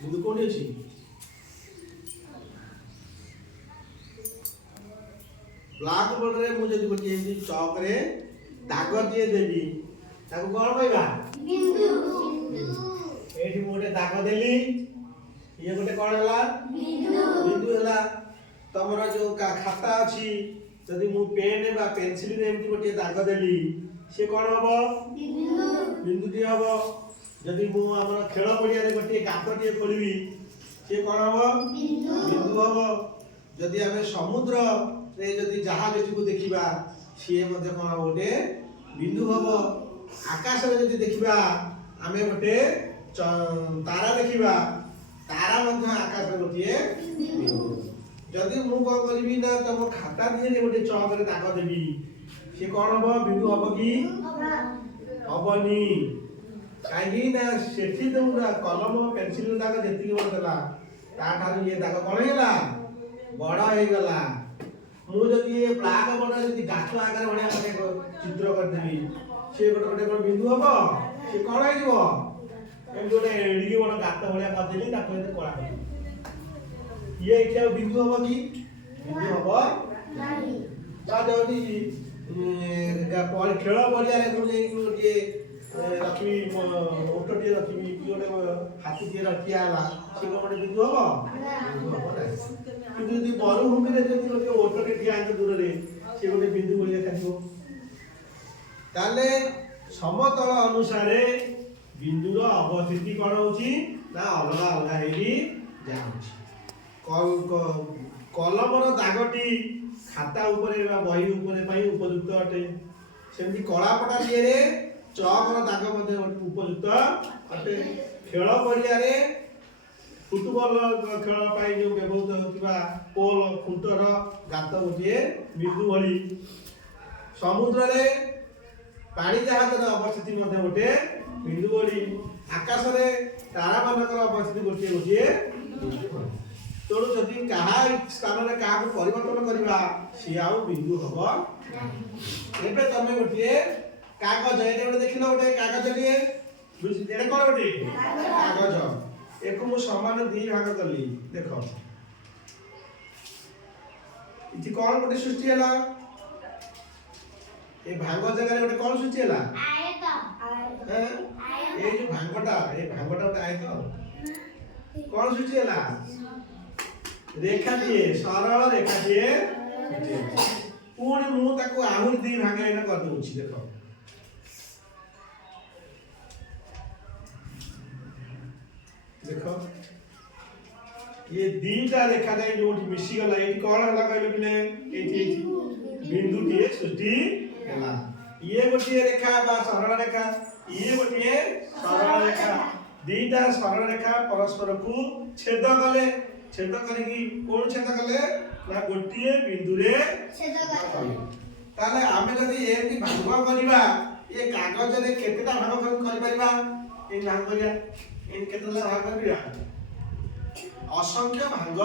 बिंदु कोठी अछि ब्लैक बोर्ड रे मु जदी गोटे एमती चौक रे दाग दिए देबी ताको कोन कहबा बिंदु एठी मु गोटे दाग देली ये गोटे कोन हला बिंदु हला तमरा जो खाता अछि जदी मु पेन बा पेंसिल रे एमती गोटे दाग देली से कोन हबो बिंदु टी हबो जदी मु हमर खेल पडिया रे गोटे गात टी खोलबी से कोन हबो बिंदु हबो जदी हमें समुद्र रे जदी जहाज को देखिबा से मध्ये कोन गोटे बिंदु हबो आकाश रे जदी देखिबा हमें गोटे तारा देखिबा तारा मध्ये आकाश रे गोटे बिंदु जदी मु को करबी ना तम खाता दिए गोटे चौक रे दाग देबी से कोन हबो बिंदु हबो की हबनी काहे ना सेठी दउरा कलम पेंसिल दाग जेती बदला ता थारु ये दाग कोन हेला बड़ा हे गला मु जदी ये ब्लैक बोर्ड जदी गाछ आकार बढिया गोटे चित्र कर देबी से गोटे गोटे कोन बिंदु हबो से कोन हे जीवो एम गोटे एडी बड गात बढिया कर देली ताको एते कोला कर ये क्या बिंदु हबो की बिंदु हबो नाही ता जदी पॉल खेल पडिया रे कोन जे रखी ओटो टी रखी की गोटे हाथी टी रखिया हला से कोन बिंदु हबो बिंदु हबो नाही কিন্তু যদি বড় ভূমিরে যদি গোটে ওটকে ঠিয়া আছে দূরে সে গোটে বিন্দু বলি দেখাଯିବ তাহলে সমতল অনুসারে বিন্দুর অবস্থিতি কোন হଉଛି না অলগা অলগা হেই যাଉଛି কলমর দাগটি খাতা উপরে বা বহি উপরে পাই উপযুক্ত অটে সেমতি কলাপটা দিয়েরে চকর দাগ মধ্যে উপযুক্ত অটে খেল পড়িয়ারে फुटबॉल खेल पाई जो व्यवहृत होतिबा पोल खुंटर गात गोटे बिंदु भली समुद्र रे पानी जहाज रे अवस्थिति मध्ये गोटे बिंदु भली आकाश रे तारा मानकर अवस्थिति गोटे गोटे तोड़ जदि कहा स्थान रे का परिवर्तन करबा सी आउ बिंदु हबो एबे तमे गोटे कागज एते गोटे देखिलो गोटे कागज लिए बुझि एने कोन गोटे कागज एको मु समान दी भाग करली देखो इति कोन गोटे सृष्टि हला ए भांग जगह रे गोटे कोन सृष्टि हला आयत ए जो भांगटा गोटे आयत कोन सृष्टि हला रेखा दिए सरल रेखा दिए पूर्ण मु ताको आहुर दी भाग एना कर दोछि देखो देखो ये दीटा रेखा दे जो मिसी गला एटी कोन हला कहले बिने एटी बिंदु टी सृष्टि हला ये गोटे रेखा बा सरल रेखा ये गोटे सरल रेखा दीटा सरल रेखा परस्पर को छेद कले की कोन छेद कले ना गोटे बिंदु रे छेद कले ताले आमे जदी एटी भाग करबा ये कागज रे केतेटा भाग करि परिबा ए भाग करिया इन केतला भाग करिया असंख्य भाग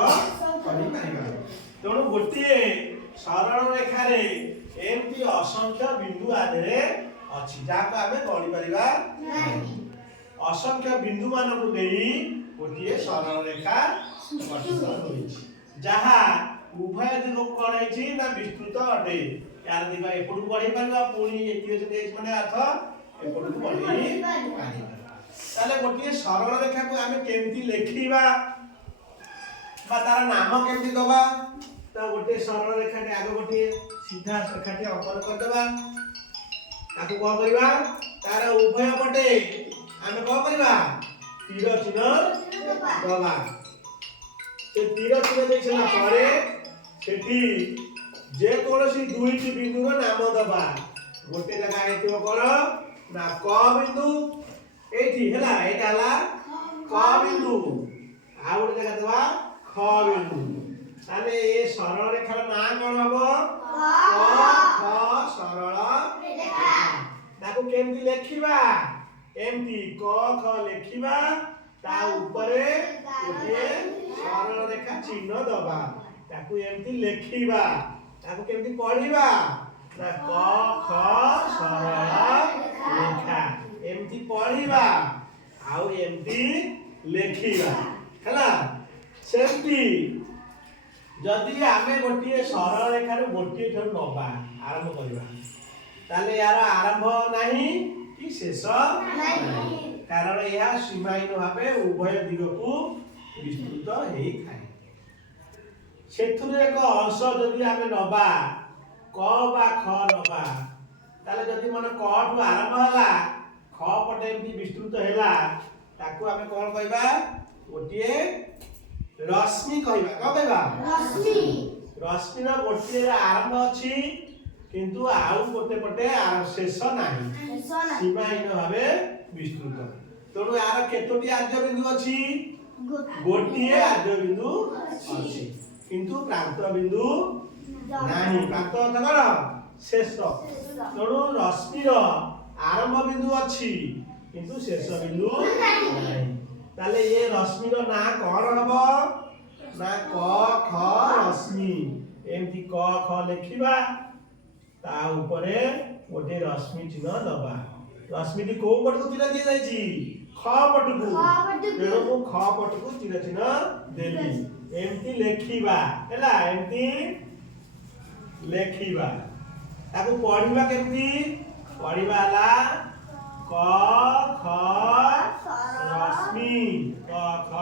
करि परिबा तेणु गोटे सरल रेखा रे एमती असंख्य बिंदु आधे अछि जाको आमे गणि परिबा नाही असंख्य बिंदु मान को देई गोटे सरल रेखा गठित होइछि जहा उभय दिग कोन छि ना विस्तृत अटे यार दिबा एपडु बढ़ी पारबा पुणी एतियो जे देश माने अर्थ एपडु बढ़ी पारिबा ताले गोटे सरल रेखा को आमे केमती लेखिबा बा तार नाम केमती दबा त गोटे सरल रेखा के आगे गोटे सीधा रेखा के अंकन कर देबा ताकू को करबा तार उभय पटे आमे को करबा तीर चिन्ह दबा से तीर चिन्ह देछला परे सेठी जे कोनोसी दुईटी बिंदु रो नाम दबा गोटे जगह हेतिबो कोन ना क बिंदु एठी हला एटा हला क बिंदु आ गोटे जगह दबा ख बिंदु ताले ए सरल रेखार नाम कोन हबो क ख सरल रेखा ताको केमती लेखिबा एमती क ख लेखिबा ता ऊपरे गोटे सरल रेखा चिन्ह दबा ताको एमती लेखिबा ताको केमती पढिबा ना क ख सरल रेखा एमती पढिबा आउ एमती लेखिबा हैला सेमती जदि आमे गोटे सरल रेखा गोटे ठू नवा आरंभ करवा ताले यार आरंभ नहीं कि शेष नहीं कारण यह सीमाहीन भावे उभय दिग को विस्तृत हेई थाए सेथुरे एक अंश जदि आमे नवा क बा ख नवा ताले जदि मन क ठू आरंभ होला ख पटे एमती विस्तृत हैला ताकू आमे कोन कहबा गोटे रश्मि कहबा का कहबा रश्मि ना गोटे आरंभ अछि किंतु आउ गोटे पटे शेष नाही सीमाहीन भावे विस्तृत तणु यार केतोटी आद्य बिंदु अछि गोटे आद्य बिंदु अछि किंतु प्रांत बिंदु नाही प्रांत अर्थ कण शेष तणु रश्मिर आरंभ बिंदु अछि किंतु शेष बिंदु नाही ताले ये रश्मिर ना कोन हबो ना क ख रश्मि एमती क ख लिखिबा ता ऊपरे गोटे रश्मि चिन्ह दबा रश्मि टी को पट को चिन्ह दिया जायछि ख पट को तेरो को ख पट को चिन्ह देली एमती लेखिबा हैला एमती लेखिबा ताको पढिबा केमती पढिबा हला क ख रश्मि क ख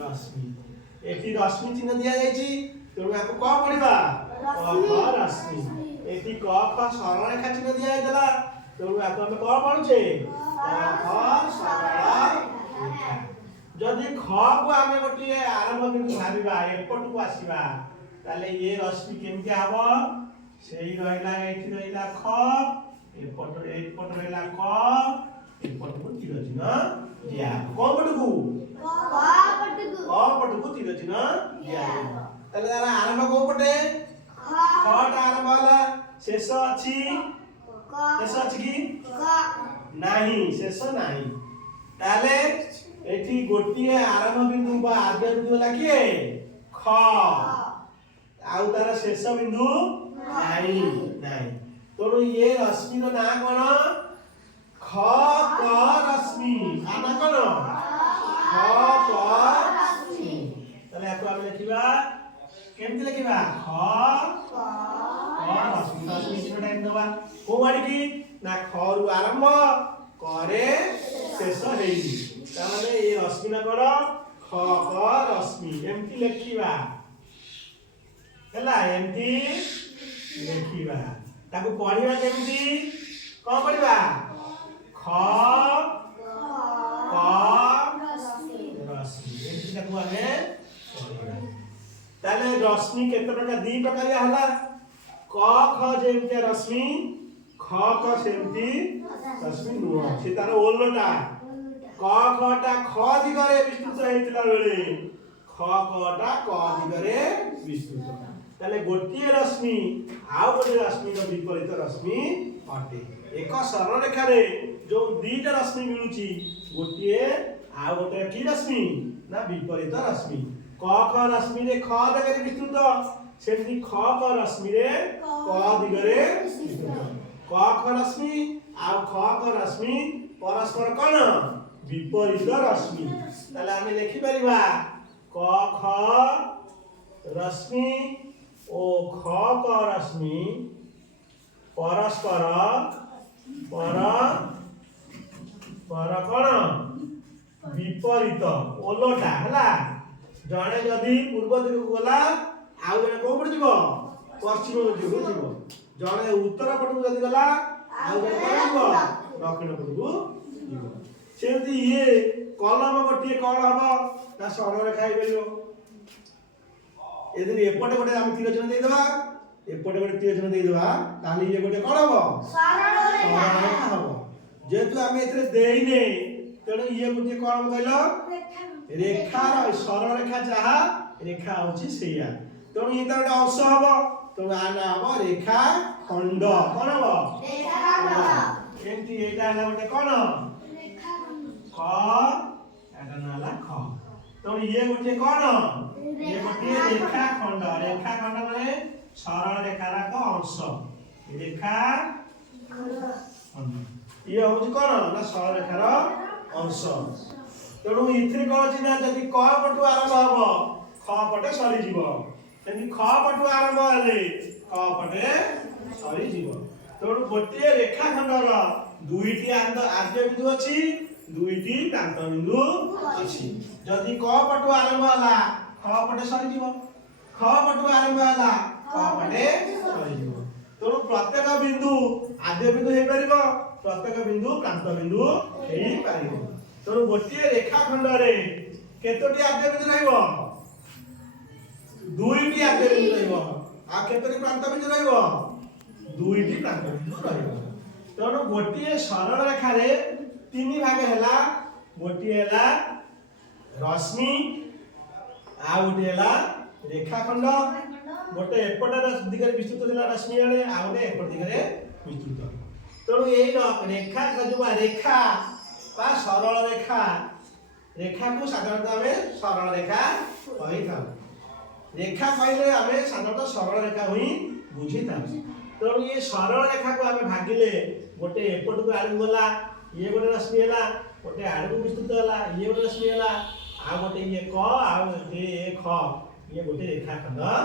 रश्मि एठी रश्मि चिन्ह दिया जायछि तेरो आपको क पढिबा क ख रश्मि एठी क ख सरल रेखा चिन्ह दिया जायला तेरो आपको हम क पढुछे क ख सरल रेखा जदि ख को आमे गोटे आरंभ बिंदु भाबिबा एपट को आसीबा ताले ये रश्मि केमति हबो सेही रहला एठी रहला ख एपट रहला क एपट को तीर चिन्ह दिया क पट को तीर चिन्ह दिया ताले तारा आरंभ को पटे ख टा आरंभ होला शेष अछि कि नाही शेष नाही ताले एठी गोटिए आरंभ बिंदु बा आद्य बिंदु होला किए ख आउ तार शेष बिंदु नाही तोरो ये रश्मि नो ना कोन ख क रश्मि ना कोन ख क रश्मि तले आको हम लिखिबा केमति लिखिबा ख क रश्मि चिन्ह टाइम दबा को वाडी की ना ख रु आरंभ करे शेष हेई तामाने ये रश्मि ना कोन ख क रश्मि एमति लिखिबा हैला एमति लिखिबा ताको पढिबा केमति को पढिबा ख क रश्मि एमति ताको आमे पढिबा ताले रश्मि केते प्रकार दी प्रकार होला क ख जेमति रश्मि ख क सेमति रश्मि नुह से तार ओलटा क ख टा ख दिगरे विस्तृत हेतिला बेले ख क टा क दिगरे विस्तृत ताले गोटिए रश्मि आउ गोटे रश्मि रो विपरीत रश्मि अटे एक सरल रेखा रे जो दीटा रश्मि मिलुची गोटिए आउ गोटे की रश्मि ना विपरीत रश्मि क ख रश्मि रे ख दिगरे विस्तृत सेमति ख क रश्मि रे क दिगरे विस्तृत क ख रश्मि आउ ख क रश्मि परस्पर कोन विपरीत रश्मि ताले आमे लिखि परिबा क ख रश्मि ओ ख क रश्मि परस्पर पर कोन विपरीत ओलटा हला जणे जदी पूर्व दिग को गला आउ जणे को पड़ जिवो पश्चिम दिग को जिवो जणे उत्तर पट को जदी गला आउ जणे को जिवो दक्षिण पट को जिवो सेमती ये कलम गोटे कोन हबो ना सरल रेखा हे बेलियो एदिन एपटे गोटे हम तीर चिन्ह दे देबा एपटे गोटे तीर चिन्ह दे देबा ताली ये गोटे कोन हबो सरल रेखा हबो जेतु हम एतरे देइने तेणु ये गोटे कोन कहलो रेखा सरल रेखा जहा रेखा होची सेया तेणु ये गोटे अंश हबो तेणु आना हबो रेखा खंड कोन हबो रेखा खंड एंती एटा हला गोटे कोन रेखा ख एटा नाला ख तेणु ये गोटे कोन ये गोटे रेखा खंड माने सरल रेखार को अंश रेखा खंड ये होची कोन ना सरल रेखार अंश तेणु इथिरे कौन अछि ना जदि क पटु आरंभ हबो ख पटे सरी जीव जदि ख पटु आरंभ हेले क पटे सरी जीव तेणु गोटे रेखाखंडर दुईटी आद्य बिंदु अछि दुईटी प्रांत बिंदु अछि जदि क पटु आरंभ हला ख पटे सरी जीव ख पटु आरंभ हला क पटे सरी जीव तेणु प्रत्येक बिंदु आद्य बिंदु हे परिबो प्रत्येक बिंदु प्रांत बिंदु हे परिबो तेणु गोटे रेखाखंड रे केतोटी आद्य बिंदु रहइबो दुईटी आद्य बिंदु रहइबो आ केतोटी प्रांत बिंदु रहइबो दुईटी प्रांत बिंदु रहइबो तेणु गोटे सरल रेखा रे तीन भाग हैला गोटे हैला रश्मि आ गोटे हैला रेखाखंड गोटे एपट दिगरे विस्तृत थिला रश्मि आले आ गोटे एपट दिगरे विस्तृत तेणु एई रेखा जो रेखा बा सरल रेखा रेखा को साधारणतः हमें सरल रेखा कही था रेखा कहले हमें साधारणतः सरल रेखा हुई बुझी था तेणु ये सरल रेखा को हमें भागिले गोटे एपट को आड़ गला ये गोटे रश्मि हैला गोटे आड़ को विस्तृत हैला ये गोटे रश्मि हैला आ गोटे ये क आ गोटे ये ख ये गोटे रेखाखंड हैला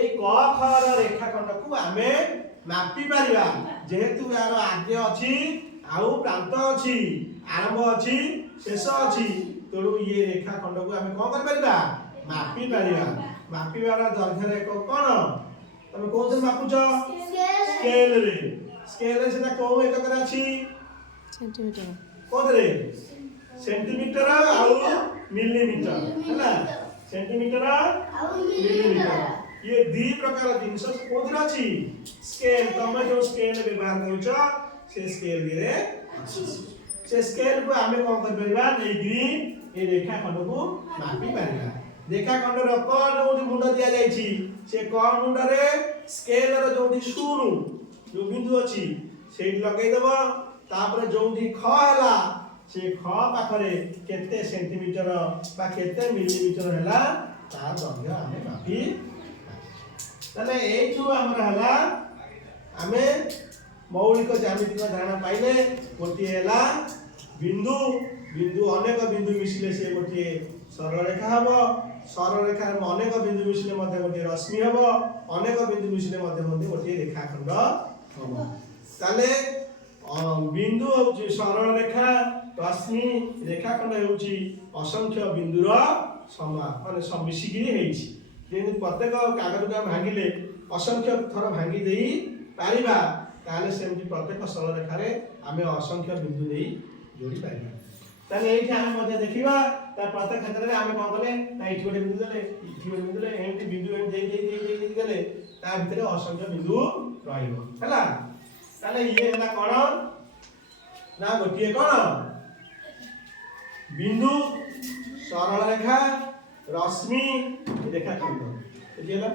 एई क ख र रेखाखंड को हमें मापी परिबा जेहेतु यार आद्य अछि आउ प्रांत अछि आरंभ अछि शेष अछि तेणु ये रेखाखंड को हमें कोन कर परिबा मापी परिबा मापीबार दैर्घ्य रे कोन तमे कोन मापुछ स्केल रे सेटा को एकक रे अछि सेंटीमीटर कोन रे सेंटीमीटर आउ मिलीमीटर हैला सेंटीमीटर आउ मिलीमीटर ये दी प्रकार जिनस कोन रे अछि स्केल तमे जो स्केल व्यवहार करूछ से स्केल रे से स्केल को हमें कोन कर परिबा नेग्री ए रेखाखंड को मापी परिबा रेखाखंड रो क जो मुंड दिया जाई छी से क मुंड रे स्केल रो जोडी शुरू जो बिंदु अछि सेठी लगाई देबो तापर जोडी ख हैला से ख पाखरे केते सेंटीमीटर बा केते मिलीमीटर हैला ता दैर्घ्य हमें मापी तले एठू हमर हैला हमें मौलिक ज्यामितिक धारणा पाइले गोटे हैला बिंदु बिंदु अनेक बिंदु मिसिले से गोटे सरल रेखा हबो सरल रेखा रे अनेक बिंदु मिसिले मध्ये गोटे रश्मि हबो अनेक बिंदु मिसिले मध्ये गोटे रेखाखंड हबो ताले बिंदु होउची सरल रेखा रश्मि रेखाखंड होउची असंख्य बिंदुर समा माने मिसिकिरी हेइची जेन प्रत्येक कागज का भांगिले असंख्य थर भांगी देई पारिबा ताले सेमति प्रत्येक सरल रेखा रे आमे असंख्य बिंदु देई जोड़ी पारिबा ताले एठी आमे मध्ये देखिबा ता प्रत्येक क्षेत्र रे आमे कोन कले ता एठी गोटे बिंदु देले एठी गोटे बिंदु देले एमति बिंदु एम देई देले ता भितरे असंख्य बिंदु रहइबो हैला ताले ये हैला कोन ना गोटिए कोन बिंदु सरल रेखा रश्मि रेखाखंड बुझियला।